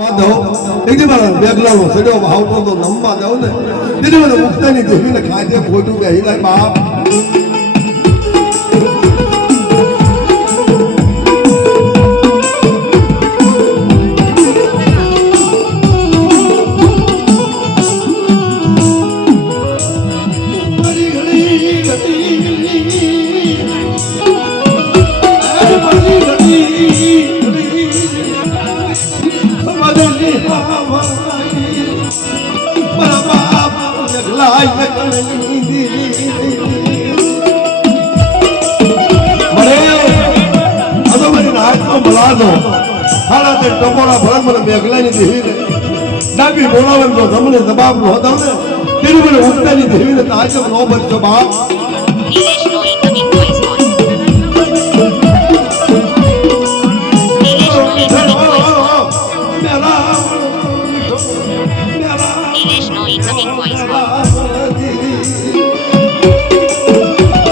એક વાર બેગલાનો સડ્યો ભાવતો તો નમવા દઉં ને દીદી મને મુક્તાની દેવીને ખાધે ખોટું કે હિલાય બાપ ડાબી બોલાવન તો તમને જવાબ નો હતો ને તેની મને ઉગતાની દેવીને તાજબ નો બચજો બાપ English no incoming voice call.